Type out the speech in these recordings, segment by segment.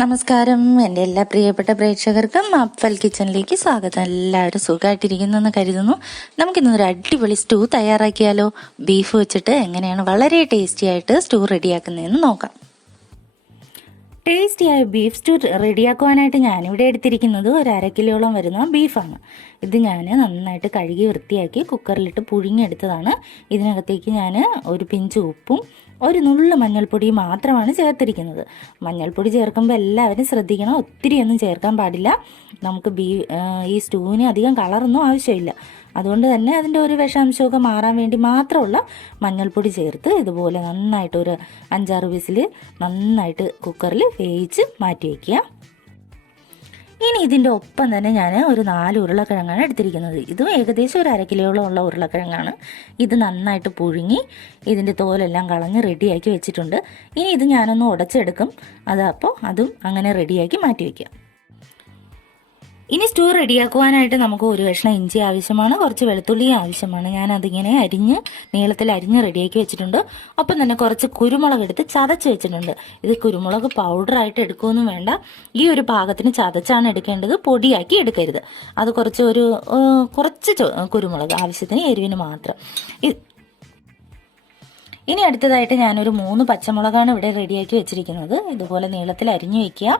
നമസ്കാരം, എൻ്റെ എല്ലാ പ്രിയപ്പെട്ട പ്രേക്ഷകർക്കും അഫ്വൽ കിച്ചണിലേക്ക് സ്വാഗതം. എല്ലാവരും സുഖമായിട്ടിരിക്കുന്നെന്ന് കരുതുന്നു. നമുക്കിന്നൊരു അടിപൊളി സ്റ്റൂ തയ്യാറാക്കിയാലോ? ബീഫ് വെച്ചിട്ട് എങ്ങനെയാണ് വളരെ ടേസ്റ്റി ആയിട്ട് സ്റ്റൂ റെഡിയാക്കുന്നതെന്ന് നോക്കാം. ടേസ്റ്റിയായ ബീഫ് സ്റ്റൂ റെഡിയാക്കുവാനായിട്ട് ഞാനിവിടെ എടുത്തിരിക്കുന്നത് ഒരു 1/2 കിലോളം വരുന്ന ബീഫാണ്. ഇത് ഞാൻ നന്നായിട്ട് കഴുകി വൃത്തിയാക്കി കുക്കറിലിട്ട് പുഴുങ്ങിയെടുത്തതാണ്. ഇതിനകത്തേക്ക് ഞാൻ ഒരു പിഞ്ച് ഉപ്പും ഒരു നുള്ളു മഞ്ഞൾപ്പൊടി മാത്രമാണ് ചേർത്തിരിക്കുന്നത്. മഞ്ഞൾപ്പൊടി ചേർക്കുമ്പോൾ എല്ലാവരും ശ്രദ്ധിക്കണം, ഒത്തിരിയൊന്നും ചേർക്കാൻ പാടില്ല. നമുക്ക് ഈ സ്റ്റൂവിന് അധികം കളറൊന്നും ആവശ്യമില്ല. അതുകൊണ്ട് തന്നെ അതിൻ്റെ ഒരു വിഷാംശമൊക്കെ മാറാൻ വേണ്ടി മാത്രമുള്ള മഞ്ഞൾപ്പൊടി ചേർത്ത് ഇതുപോലെ നന്നായിട്ട് ഒരു 5-6 വിസിൽ നന്നായിട്ട് കുക്കറിൽ വേവിച്ച് മാറ്റി വയ്ക്കുക. ഇനി ഇതിൻ്റെ ഒപ്പം തന്നെ ഞാൻ ഒരു 4 ഉരുളക്കിഴങ്ങാണ് എടുത്തിരിക്കുന്നത്. ഇതും ഏകദേശം ഒരു 1/2 കിലോളം ഉള്ള ഉരുളക്കിഴങ്ങാണ്. ഇത് നന്നായിട്ട് പുഴുങ്ങി ഇതിൻ്റെ തോലെല്ലാം കളഞ്ഞ് റെഡിയാക്കി വെച്ചിട്ടുണ്ട്. ഇനി ഇത് ഞാനൊന്ന് ഉടച്ചെടുക്കും. അതപ്പോൾ അതും അങ്ങനെ റെഡിയാക്കി മാറ്റി വയ്ക്കാം. ഇനി സ്റ്റൂ റെഡിയാക്കുവാനായിട്ട് നമുക്ക് ഒരു കഷ്ണം ഇഞ്ചി ആവശ്യമാണ്, കുറച്ച് വെളുത്തുള്ളി ആവശ്യമാണ്. ഞാനതിങ്ങനെ നീളത്തിൽ അരിഞ്ഞ് റെഡിയാക്കി വെച്ചിട്ടുണ്ട്. ഒപ്പം തന്നെ കുറച്ച് കുരുമുളക് എടുത്ത് ചതച്ച് വെച്ചിട്ടുണ്ട്. ഇത് കുരുമുളക് പൗഡറായിട്ട് എടുക്കുകയൊന്നും വേണ്ട, ഈ ഒരു പാകത്തിന് ചതച്ചാണ് എടുക്കേണ്ടത്, പൊടിയാക്കി എടുക്കരുത്. അത് കുറച്ച് കുരുമുളക് ആവശ്യത്തിന് എരിവിന് മാത്രം. ഇനി അടുത്തതായിട്ട് ഞാനൊരു 3 പച്ചമുളകാണ് ഇവിടെ റെഡിയാക്കി വെച്ചിരിക്കുന്നത്. ഇതുപോലെ നീളത്തിൽ അരിഞ്ഞു വയ്ക്കുക.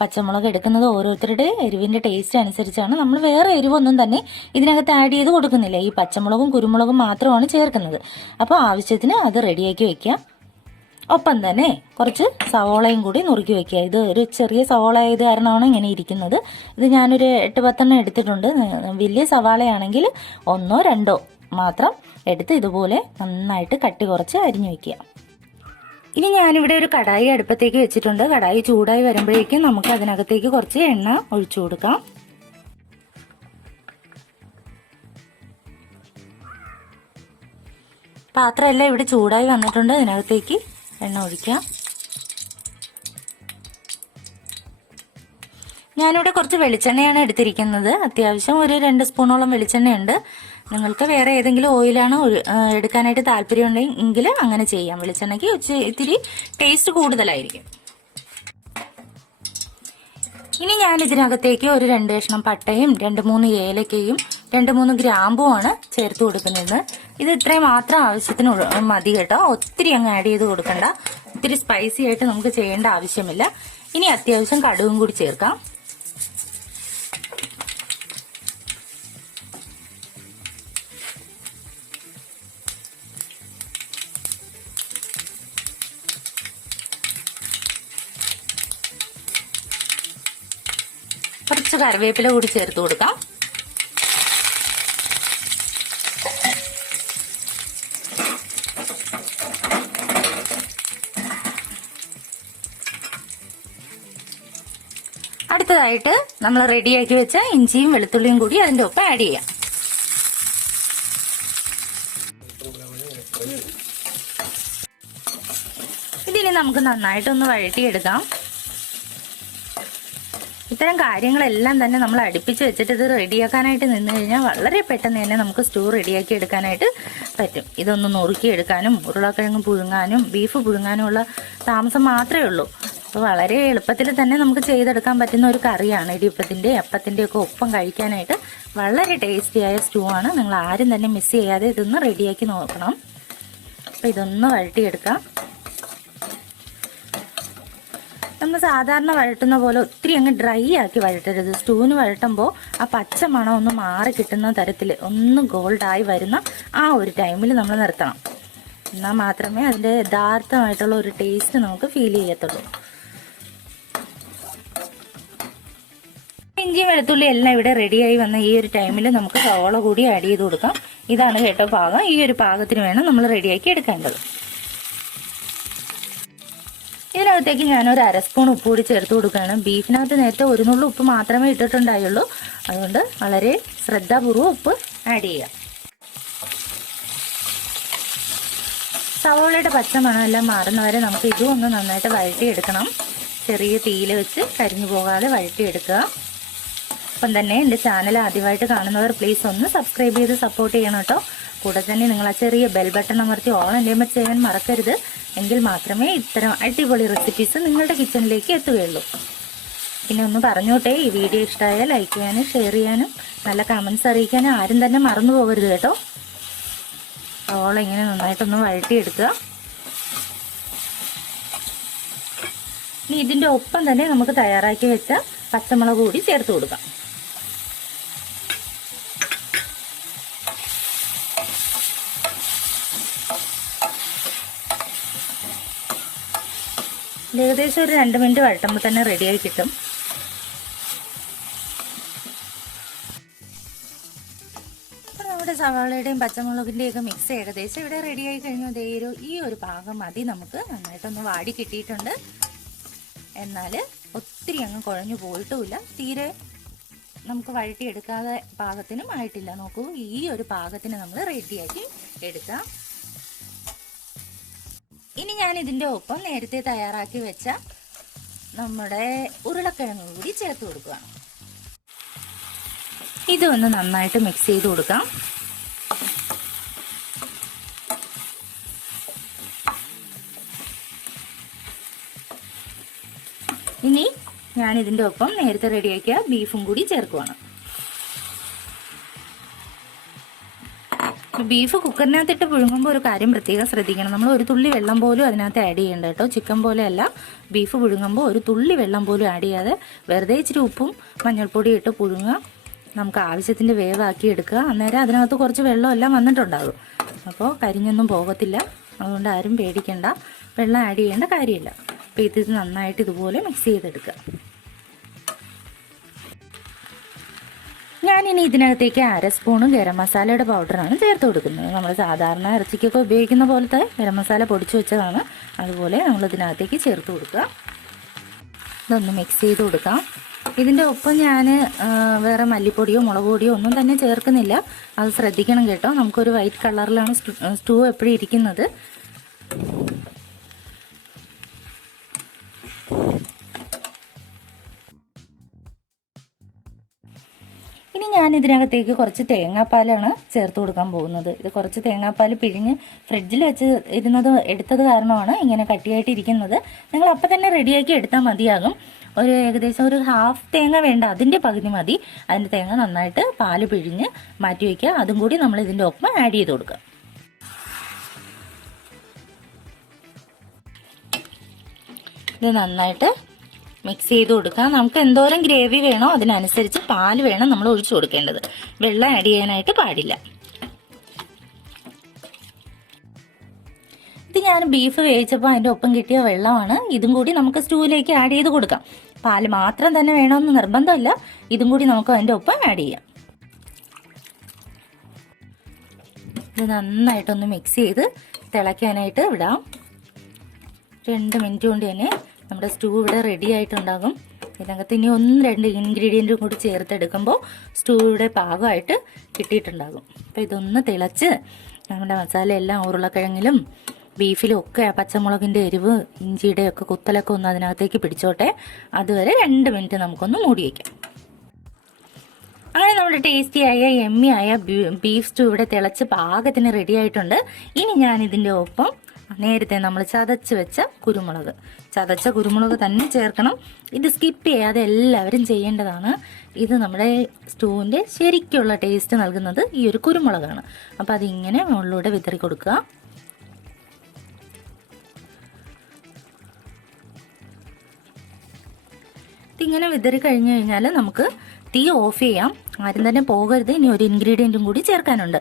പച്ചമുളക് എടുക്കുന്നത് ഓരോരുത്തരുടെ എരിവിൻ്റെ ടേസ്റ്റ് അനുസരിച്ചാണ്. നമ്മൾ വേറെ എരിവൊന്നും തന്നെ ഇതിനകത്ത് ആഡ് ചെയ്ത് കൊടുക്കുന്നില്ല. ഈ പച്ചമുളകും കുരുമുളകും മാത്രമാണ് ചേർക്കുന്നത്. അപ്പോൾ ആവശ്യത്തിന് അത് റെഡിയാക്കി വയ്ക്കുക. ഒപ്പം തന്നെ കുറച്ച് സവോളയും കൂടി നുറുക്കി വയ്ക്കുക. ഇത് ഒരു ചെറിയ സവോള ആയത് കാരണമാണ് ഇങ്ങനെ ഇരിക്കുന്നത്. ഇത് ഞാനൊരു 8-10 എടുത്തിട്ടുണ്ട്. വലിയ സവാളയാണെങ്കിൽ 1-2 മാത്രം എടുത്ത് ഇതുപോലെ നന്നായിട്ട് കട്ടി കുറച്ച് അരിഞ്ഞു വയ്ക്കുക. ഇനി ഞാനിവിടെ ഒരു കടായി അടുപ്പത്തേക്ക് വെച്ചിട്ടുണ്ട്. കടായി ചൂടായി വരുമ്പോഴേക്കും നമുക്ക് അതിനകത്തേക്ക് കുറച്ച് എണ്ണ ഒഴിച്ചു കൊടുക്കാം. പാത്രമെല്ലാം ഇവിടെ ചൂടായി വന്നിട്ടുണ്ട്. ഇതിനകത്തേക്ക് എണ്ണ ഒഴിക്കാം. ഞാനിവിടെ കുറച്ച് വെളിച്ചെണ്ണയാണ് എടുത്തിരിക്കുന്നത്. അത്യാവശ്യം ഒരു 2 സ്പൂണോളം വെളിച്ചെണ്ണയുണ്ട്. നിങ്ങൾക്ക് വേറെ ഏതെങ്കിലും ഓയിലാണ് എടുക്കാനായിട്ട് താല്പര്യമുണ്ടെങ്കിൽ അങ്ങനെ ചെയ്യാം. വെളിച്ചെണ്ണയ്ക്ക് ഇത്തിരി ടേസ്റ്റ് കൂടുതലായിരിക്കും. ഇനി ഞാൻ ഇതിനകത്തേക്ക് ഒരു 2 കഷ്ണം പട്ടയും 2-3 ഏലക്കയും 2-3 ഗ്രാമ്പുമാണ് ചേർത്ത് കൊടുക്കുന്നത്. ഇത് ഇത്രയും മാത്രം ആവശ്യത്തിന് മതി കേട്ടോ. ഒത്തിരി അങ്ങ് ആഡ് ചെയ്ത് കൊടുക്കണ്ട. ഒത്തിരി സ്പൈസി ആയിട്ട് നമുക്ക് ചെയ്യേണ്ട ആവശ്യമില്ല. ഇനി അത്യാവശ്യം കടുകും കൂടി ചേർക്കാം. കുറച്ച് കറിവേപ്പില കൂടി ചേർത്ത് കൊടുക്കാം. അടുത്തതായിട്ട് നമ്മൾ റെഡിയാക്കി വെച്ച ഇഞ്ചിയും വെളുത്തുള്ളിയും കൂടി അതിൻ്റെ ഒപ്പം ആഡ് ചെയ്യാം. ഇതിന് നമുക്ക് നന്നായിട്ടൊന്ന് വഴറ്റിയെടുക്കാം. ഇത്തരം കാര്യങ്ങളെല്ലാം തന്നെ നമ്മൾ അടുപ്പിച്ച് വെച്ചിട്ട് ഇത് റെഡിയാക്കാനായിട്ട് നിന്ന് കഴിഞ്ഞാൽ വളരെ പെട്ടെന്ന് തന്നെ നമുക്ക് സ്റ്റൂ റെഡിയാക്കി എടുക്കാനായിട്ട് പറ്റും. ഇതൊന്ന് നുറുക്കിയെടുക്കാനും ഉരുളക്കിഴങ്ങ് പുഴുങ്ങാനും ബീഫ് പുഴുങ്ങാനുമുള്ള താമസം മാത്രമേ ഉള്ളൂ. അപ്പോൾ വളരെ എളുപ്പത്തിൽ തന്നെ നമുക്ക് ചെയ്തെടുക്കാൻ പറ്റുന്ന ഒരു കറിയാണ്. ഇടിയപ്പത്തിൻ്റെ അപ്പത്തിൻ്റെ ഒക്കെ ഒപ്പം കഴിക്കാനായിട്ട് വളരെ ടേസ്റ്റിയായ സ്റ്റൂ ആണ്. നിങ്ങൾ ആരും തന്നെ മിസ് ചെയ്യാതെ ഇതൊന്ന് റെഡിയാക്കി നോക്കണം. അപ്പോൾ ഇതൊന്ന് വഴറ്റിയെടുക്കാം. നമ്മൾ സാധാരണ വഴട്ടുന്ന പോലെ ഒത്തിരി അങ്ങ് ഡ്രൈ ആക്കി വഴട്ടരുത്. സ്റ്റൂവിന് വഴട്ടുമ്പോൾ ആ പച്ച മണം ഒന്ന് മാറി കിട്ടുന്ന തരത്തിൽ ഒന്ന് ഗോൾഡായി വരുന്ന ആ ഒരു ടൈമിൽ നമ്മൾ നിർത്തണം. എന്നാൽ മാത്രമേ അതിൻ്റെ യഥാർത്ഥമായിട്ടുള്ള ഒരു ടേസ്റ്റ് നമുക്ക് ഫീൽ ചെയ്യത്തുള്ളൂ. ഇഞ്ചി വെളുത്തുള്ളി എല്ലാം ഇവിടെ റെഡിയായി വന്ന ഈ ഒരു ടൈമിൽ നമുക്ക് സവോള കൂടി ആഡ് ചെയ്ത് കൊടുക്കാം. ഇതാണ് കേട്ടോ പാകം. ഈ ഒരു പാകത്തിന് വേണം നമ്മൾ റെഡിയാക്കി എടുക്കേണ്ടത്. ഇതിനകത്തേക്ക് ഞാനൊരു 1/2 സ്പൂൺ ഉപ്പ് കൂടി ചേർത്ത് കൊടുക്കുകയാണ്. ബീഫിനകത്ത് നേരത്തെ 1 നുള്ളു ഉപ്പ് മാത്രമേ ഇട്ടിട്ടുണ്ടായുള്ളൂ. അതുകൊണ്ട് വളരെ ശ്രദ്ധാപൂർവ്വം ഉപ്പ് ആഡ് ചെയ്യുക. സവോളയുടെ പച്ച മണമെല്ലാം മാറുന്നവരെ നമുക്ക് ഇതും ഒന്ന് നന്നായിട്ട് വഴറ്റിയെടുക്കണം. ചെറിയ തീയിൽ വെച്ച് കരിഞ്ഞു പോകാതെ വഴറ്റിയെടുക്കുക. അപ്പം തന്നെ എൻ്റെ ചാനൽ ആദ്യമായിട്ട് കാണുന്നവർ പ്ലീസ് ഒന്ന് സബ്സ്ക്രൈബ് ചെയ്ത് സപ്പോർട്ട് ചെയ്യണം കേട്ടോ. കൂടെ തന്നെ നിങ്ങൾ ആ ചെറിയ ബെൽ ബട്ടൺ അമർത്തി ഓൾ എനേബിൾ ചെയ്യാൻ മറക്കരുത്. എങ്കിൽ മാത്രമേ ഇത്തരം അടിപൊളി റെസിപ്പീസ് നിങ്ങളുടെ കിച്ചണിലേക്ക് എത്തുകയുള്ളൂ. പിന്നെ ഒന്ന് പറഞ്ഞോട്ടെ, ഈ വീഡിയോ ഇഷ്ടമായാൽ ലൈക്ക് ചെയ്യാനും ഷെയർ ചെയ്യാനും നല്ല കമൻസ് അറിയിക്കാനും ആരും തന്നെ മറന്നു പോകരുത് കേട്ടോ. സവാള ഇങ്ങനെ നന്നായിട്ടൊന്ന് വഴറ്റിയെടുക്കുക. ഇനി ഇതിൻ്റെ ഒപ്പം തന്നെ നമുക്ക് തയ്യാറാക്കി വെച്ച പച്ചമുളക് കൂടി ചേർത്ത് കൊടുക്കാം. ഏകദേശം ഒരു 2 മിനിറ്റ് വഴറ്റുമ്പോൾ തന്നെ റെഡിയായി കിട്ടും. അപ്പോൾ നമ്മുടെ സവാളയുടെയും പച്ചമുളകിൻ്റെയൊക്കെ മിക്സ് ഏകദേശം ഇവിടെ റെഡിയായി കഴിഞ്ഞു. ഈ ഒരു പാകം മതി. നമുക്ക് നന്നായിട്ടൊന്ന് വാടി കിട്ടിയിട്ടുണ്ട്. എന്നാൽ ഒത്തിരി അങ്ങ് കുഴഞ്ഞു പോയിട്ടുമില്ല, തീരെ നമുക്ക് വഴറ്റിയെടുക്കാതെ പാകത്തിനും ആയിട്ടില്ല. നോക്കൂ, ഈ ഒരു പാകത്തിന് നമ്മൾ റെഡിയാക്കി എടുക്കാം. ഇനി ഞാൻ ഇതിൻ്റെ ഒപ്പം നേരത്തെ തയ്യാറാക്കി വെച്ച നമ്മുടെ ഉരുളക്കിഴങ്ങ് കൂടി ചേർത്ത് കൊടുക്കുകയാണ്. ഇതൊന്ന് നന്നായിട്ട് മിക്സ് ചെയ്ത് കൊടുക്കാം. ഇനി ഞാൻ ഇതിൻ്റെ ഒപ്പം നേരത്തെ റെഡിയാക്കിയ ബീഫും കൂടി ചേർക്കുവാണ്. ബീഫ് കുക്കറിനകത്തിട്ട് പുഴുങ്ങുമ്പോൾ ഒരു കാര്യം പ്രത്യേകം ശ്രദ്ധിക്കണം. നമ്മൾ ഒരു തുള്ളി വെള്ളം പോലും അതിനകത്ത് ആഡ് ചെയ്യേണ്ട കേട്ടോ. ചിക്കൻ പോലെയല്ല, ബീഫ് പുഴുങ്ങുമ്പോൾ ഒരു തുള്ളി വെള്ളം പോലും ആഡ് ചെയ്യാതെ വെറുതെ ഇച്ചിരി ഉപ്പും മഞ്ഞൾപ്പൊടിയും ഇട്ട് പുഴുങ്ങുക. നമുക്ക് ആവശ്യത്തിൻ്റെ വേവാക്കി എടുക്കുക. അന്നേരം അതിനകത്ത് കുറച്ച് വെള്ളമെല്ലാം വന്നിട്ടുണ്ടാകും. അപ്പോൾ കരിഞ്ഞൊന്നും പോകത്തില്ല. അതുകൊണ്ട് ആരും പേടിക്കേണ്ട, വെള്ളം ആഡ് ചെയ്യേണ്ട കാര്യമില്ല. അപ്പോൾ ഇത് നന്നായിട്ട് ഇതുപോലെ മിക്സ് ചെയ്തെടുക്കുക. ഞാനിനി ഇതിനകത്തേക്ക് 1/2 സ്പൂണ് ഗരം മസാലയുടെ പൗഡറാണ് ചേർത്ത് കൊടുക്കുന്നത്. നമ്മൾ സാധാരണ ഇറച്ചിക്കൊക്കെ ഉപയോഗിക്കുന്ന പോലത്തെ ഗരം മസാല പൊടിച്ചു വെച്ചതാണ്. അതുപോലെ നമ്മൾ ഇതിനകത്തേക്ക് ചേർത്ത് കൊടുക്കുക. ഇതൊന്ന് മിക്സ് ചെയ്ത് കൊടുക്കാം. ഇതിൻ്റെ ഒപ്പം ഞാൻ വേറെ മല്ലിപ്പൊടിയോ മുളക് പൊടിയോ ഒന്നും തന്നെ ചേർക്കുന്നില്ല. അത് ശ്രദ്ധിക്കണം കേട്ടോ. നമുക്കൊരു വൈറ്റ് കളറിലാണ് സ്റ്റൂ എപ്പോഴും ഇരിക്കുന്നത്. ഇനി ഞാൻ ഇതിനകത്തേക്ക് കുറച്ച് തേങ്ങാപ്പാലാണ് ചേർത്ത് കൊടുക്കാൻ പോകുന്നത്. ഇത് കുറച്ച് തേങ്ങാപ്പാൽ പിഴിഞ്ഞ് ഫ്രിഡ്ജിൽ വെച്ച് എടുത്തത് കാരണമാണ് ഇങ്ങനെ കട്ടിയായിട്ട് ഇരിക്കുന്നത്. നിങ്ങൾ അപ്പം തന്നെ റെഡിയാക്കി എടുത്താൽ മതിയാകും. ഏകദേശം ഒരു ഹാഫ് തേങ്ങ വേണ്ട, അതിൻ്റെ പകുതി മതി. അതിൻ്റെ തേങ്ങ നന്നായിട്ട് പാല് പിഴിഞ്ഞ് മാറ്റി വയ്ക്കുക. അതും കൂടി നമ്മൾ ഇതിൻ്റെ ഒപ്പം ആഡ് ചെയ്ത് കൊടുക്കുക. ഇത് നന്നായിട്ട് മിക്സ് ചെയ്ത് കൊടുക്കാം. നമുക്ക് എന്തോരം ഗ്രേവി വേണോ അതിനനുസരിച്ച് പാല് വേണം നമ്മൾ ഒഴിച്ചു കൊടുക്കേണ്ടത്. വെള്ളം ആഡ് ചെയ്യാനായിട്ട് പാടില്ല. ഇത് ഞാൻ ബീഫ് വേവിച്ചപ്പോൾ അതിൻ്റെ ഒപ്പം കിട്ടിയ വെള്ളമാണ്. ഇതും കൂടി നമുക്ക് സ്റ്റൂവിലേക്ക് ആഡ് ചെയ്ത് കൊടുക്കാം. പാല് മാത്രം തന്നെ വേണമെന്ന് നിർബന്ധമില്ല. ഇതും കൂടി നമുക്ക് അതിൻ്റെ ഒപ്പം ആഡ് ചെയ്യാം. ഇത് നന്നായിട്ടൊന്ന് മിക്സ് ചെയ്ത് തിളയ്ക്കാനായിട്ട് വിടാം. 2 മിനിറ്റ് കൊണ്ട് തന്നെ നമ്മുടെ സ്റ്റൂ ഇവിടെ റെഡി ആയിട്ടുണ്ടാകും. ഇതിനകത്ത് ഇനി 1-2 ഇൻഗ്രീഡിയൻറ്റും കൂടി ചേർത്തെടുക്കുമ്പോൾ സ്റ്റൂയുടെ പാകമായിട്ട് കിട്ടിയിട്ടുണ്ടാകും. അപ്പോൾ ഇതൊന്ന് തിളച്ച് നമ്മുടെ മസാലയെല്ലാം ഉരുളക്കിഴങ്ങിലും ബീഫിലും ഒക്കെ പച്ചമുളകിൻ്റെ എരിവ് ഇഞ്ചിയുടെ ഒക്കെ കുത്തലൊക്കെ ഒന്ന് അതിനകത്തേക്ക് പിടിച്ചോട്ടെ. അതുവരെ 2 മിനിറ്റ് നമുക്കൊന്ന് മൂടി വയ്ക്കാം. അങ്ങനെ നമ്മുടെ ടേസ്റ്റിയായ യമ്മിയായ ബീഫ് സ്റ്റൂ ഇവിടെ തിളച്ച് പാകത്തിന് റെഡി ആയിട്ടുണ്ട്. ഇനി ഞാൻ ഇതിൻ്റെ ഒപ്പം നേരത്തെ നമ്മൾ ചതച്ച് വെച്ച കുരുമുളക് തന്നെ ചേർക്കണം. ഇത് സ്കിപ്പ് ചെയ്യാതെ എല്ലാവരും ചെയ്യേണ്ടതാണ്. ഇത് നമ്മുടെ സ്റ്റൂവിൻ്റെ ശരിക്കുള്ള ടേസ്റ്റ് നൽകുന്നത് ഈ ഒരു കുരുമുളകാണ്. അപ്പോൾ അതിങ്ങനെ മുകളിലൂടെ വിതറി കൊടുക്കുക. ഇതിങ്ങനെ വിതറി കഴിഞ്ഞ് കഴിഞ്ഞാൽ നമുക്ക് തീ ഓഫ് ചെയ്യാം. ആരും തന്നെ പോകരുത്. ഇനി ഒരു ഇൻഗ്രീഡിയൻറ്റും കൂടി ചേർക്കാനുണ്ട്.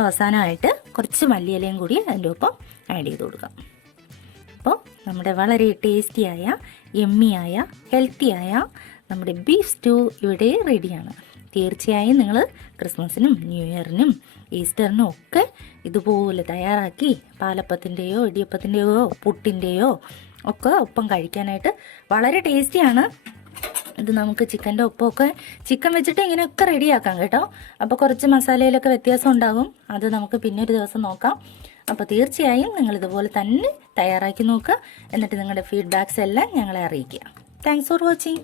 അവസാനമായിട്ട് കുറച്ച് മല്ലിയിലയും കൂടി അതിൻ്റെ ഒപ്പം ആഡ് ചെയ്ത് കൊടുക്കാം. അപ്പോൾ നമ്മുടെ വളരെ ടേസ്റ്റിയായ യമ്മിയായ ഹെൽത്തിയായ നമ്മുടെ ബീഫ് സ്റ്റൂ ഇവിടെ റെഡിയാണ്. തീർച്ചയായും നിങ്ങൾ ക്രിസ്മസിനും ന്യൂ ഇയറിനും ഈസ്റ്ററിനും ഒക്കെ ഇതുപോലെ തയ്യാറാക്കി പാലപ്പത്തിൻ്റെയോ ഇടിയപ്പത്തിൻ്റെയോ പുട്ടിൻ്റെയോ ഒക്കെ ഒപ്പം കഴിക്കാനായിട്ട് വളരെ ടേസ്റ്റിയാണ്. ഇത് നമുക്ക് ചിക്കൻ്റെ ഒപ്പമൊക്കെ ചിക്കൻ വെച്ചിട്ട് ഇങ്ങനെയൊക്കെ റെഡിയാക്കാം കേട്ടോ. അപ്പോൾ കുറച്ച് മസാലയിലൊക്കെ വ്യത്യാസം ഉണ്ടാകും. അത് നമുക്ക് പിന്നെ ഒരു ദിവസം നോക്കാം. അപ്പോൾ തീർച്ചയായും നിങ്ങൾ ഇതുപോലെ തന്നെ തയ്യാറാക്കി നോക്കുക. എന്നിട്ട് നിങ്ങളുടെ ഫീഡ്ബാക്ക്സ് എല്ലാം ഞങ്ങളെ അറിയിക്കുക. Thanks for watching.